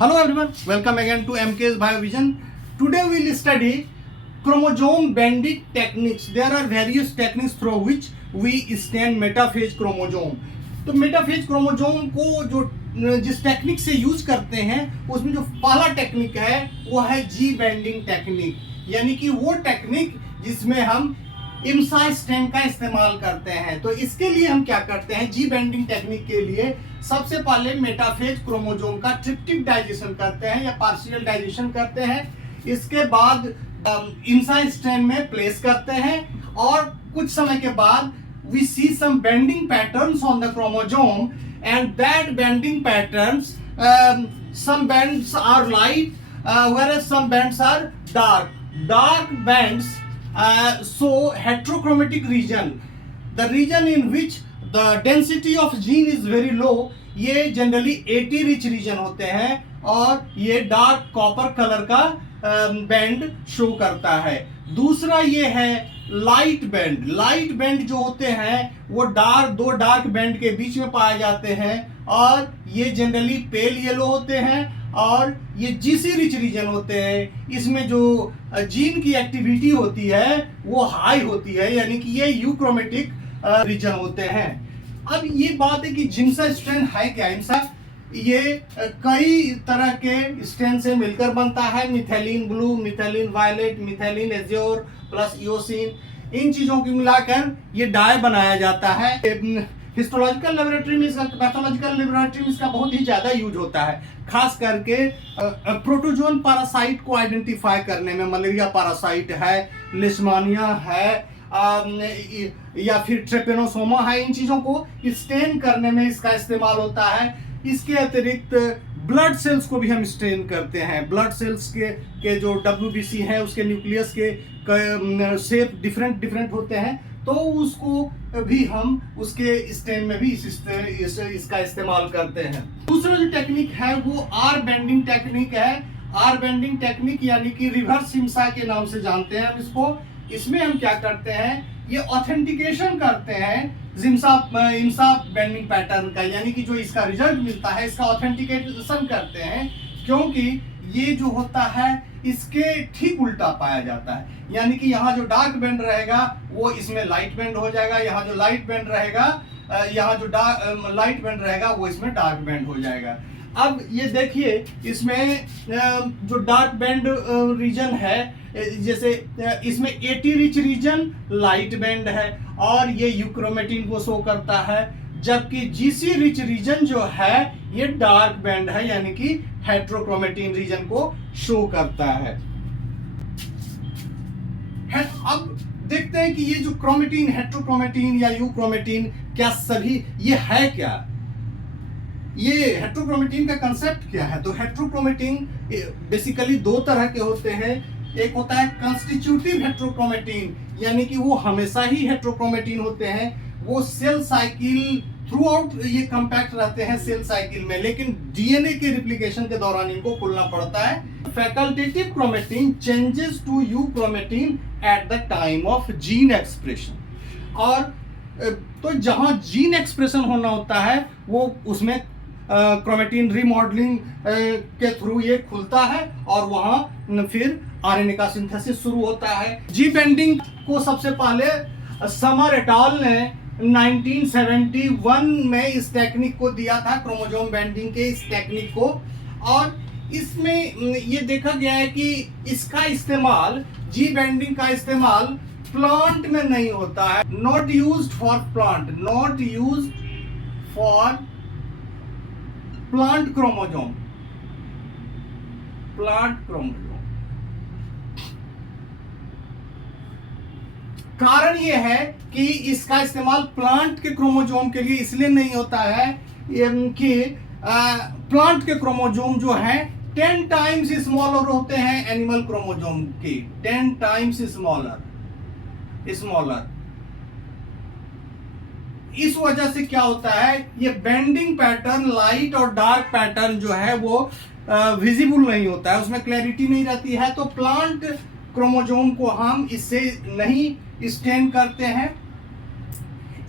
Hello everyone, welcome again to MK's Biovision. Today we will study chromosome bending techniques. There are various techniques through which we stain metaphase chromosome. तो metaphase chromosome को जो जिस technique से use करते हैं उसमें जो पहला टेक्निक है वो है जी बेंडिंग टेक्निक, यानी कि वो टेक्निक जिसमें हम इम्सा स्टेन का इस्तेमाल करते हैं। तो इसके लिए हम क्या करते हैं, जी बेंडिंग टेक्निक के लिए सबसे पहले मेटाफेज क्रोमोजोम का ट्रिप्टिक डाइजेशन करते हैं या पार्शियल डाइजेशन करते हैं। इसके बाद इम्सा स्टेन में प्लेस करते हैं और कुछ समय के बाद we see some bending patterns on the chromosome, and that bending patterns, some bends are light, whereas some bends are dark. Dark bends show heterochromatic region, the region in which the density of gene is very low. ये generally 80 rich region होते हैं और ये dark copper color का bend show करता है। दूसरा ये है लाइट बेंड। लाइट बेंड जो होते हैं वो दो डार्क बेंड के बीच में पाए जाते हैं और ये जनरली पेल येलो होते हैं और ये जीसी रिच रीजन होते हैं। इसमें जो जीन की एक्टिविटी होती है वो हाई होती है, यानी कि ये यूक्रोमेटिक रीजन होते हैं। अब ये बात है कि जिम्सा स्ट्रेन है क्या। इम्सा ये कई तरह के स्ट्रेन से मिलकर बनता है। Methylene blue, methylene violet, methylene azure plus eosin, इन चीजों की मिलाकर ये डाई बनाया जाता है। हिस्टोलॉजिकल लेबोरेटरी में इसका, पैथोलॉजिकल लेबोरेटरी में इसका बहुत ही ज्यादा यूज होता है, खास करके प्रोटोजोन पैरासाइट को आइडेंटिफाई करने में। मलेरिया पैरासाइट है, लिस्मानिया है या फिर ट्रेपेनोसोमा है, इन चीजों को स्टेन करने में इसका इस्तेमाल होता है। इसके अतिरिक्त ब्लड सेल्स को भी हम स्टेन करते हैं। ब्लड सेल्स के जो WBC है उसके न्यूक्लियस के शेप डिफरेंट होते हैं, तो उसको भी हम उसके स्टेन में भी इसका इस्तेमाल करते हैं। दूसरा जो टेक्निक है वो आर बेंडिंग टेक्निक है। आर बेंडिंग टेक्निक यानी कि रिवर्स इम्सा के नाम से जानते हैं हम इसको। इसमें हम क्या करते हैं, ये ऑथेंटिकेशन करते हैं इम्सा बेंडिंग पैटर्न का, यानी कि जो इसका रिजल्ट मिलता है इसका ऑथेंटिकेशन करते हैं, क्योंकि ये जो होता है इसके ठीक उल्टा पाया जाता है। यानी कि यहाँ जो डार्क बेंड रहेगा वो इसमें लाइट बेंड हो जाएगा, यहाँ जो लाइट बेंड रहेगा यहाँ जो लाइट बेंड रहेगा वो इसमें डार्क बेंड हो जाएगा। अब ये देखिए इसमें जो डार्क बेंड रीजन है, जैसे इसमें 80 रिच रीजन लाइट बेंड है और ये यूक्रोमेटिन को शो करता है, जबकि जीसी रिच रीजन जो है ये डार्क बेंड है, यानी कि हेट्रोक्रोमेटिन रीजन को शो करता है। अब देखते हैं कि ये जो क्रोमेटिन, हेट्रोक्रोमेटिन या यूक्रोमेटिन, क्या सभी ये है क्या, ये हेट्रोक्रोमेटिन का कंसेप्ट क्या है। तो हेट्रोक्रोमेटिन बेसिकली दो तरह के होते हैं। एक होता है कंस्टिट्यूटिव हेट्रोक्रोमेटिन, यानी कि वो हमेशा ही हेट्रोक्रोमेटिन होते हैं, वो सेल साइकिल थ्रू आउट ये कंपैक्ट रहते हैं सेल साइकिल में, लेकिन डीएनए के रिप्लिकेशन के दौरान इनको खुलना पड़ता है। Facultative chromatin changes to euchromatin at the time of gene expression. और तो जहां जीन एक्सप्रेशन होना होता है वो उसमें क्रोमेटिन रीमॉडलिंग के थ्रू ये खुलता है और वहां फिर आरएनए का सिंथेसिस शुरू होता है। जी बेंडिंग को सबसे पहले समर एट अल ने 1971 में इस टेक्निक को दिया था, क्रोमोसोम बेंडिंग के इस टेक्निक को। और इसमें ये देखा गया है कि इसका इस्तेमाल, जी बेंडिंग का इस्तेमाल प्लांट में नहीं होता है। Not used for plant, not used for plant chromosome, plant chromosome. कारण यह है कि इसका इस्तेमाल प्लांट के क्रोमोसोम के लिए इसलिए नहीं होता है कि प्लांट के क्रोमोसोम जो है 10 टाइम्स स्मॉलर होते हैं एनिमल क्रोमोसोम के, 10 टाइम्स स्मॉलर। इस वजह से क्या होता है, ये बेंडिंग पैटर्न, लाइट और डार्क पैटर्न जो है वो विजिबल नहीं होता है, उसमें क्लैरिटी नहीं रहती है। तो प्लांट क्रोमोसोम को हम इससे नहीं स्टेन करते हैं।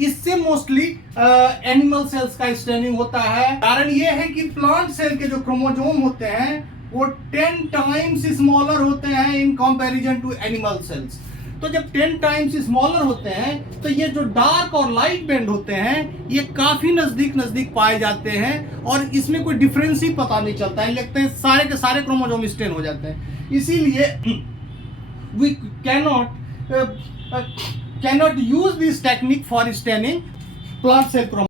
इससे मोस्टली एनिमल सेल्स का स्टेनिंग होता है। कारण ये है कि प्लांट सेल के जो क्रोमोजोम होते हैं वो 10 टाइम्स स्मॉलर होते हैं in comparison to animal cells. तो जब 10 टाइम्स स्मॉलर होते हैं तो ये जो डार्क और लाइट बैंड होते हैं ये काफी नजदीक नजदीक पाए जाते हैं और इसमें कोई डिफरेंस ही पता नहीं चलता है, लगते हैं सारे के सारे क्रोमोजोम स्टेन हो जाते हैं। इसीलिए we cannot use this technique for staining plant cell chromosome।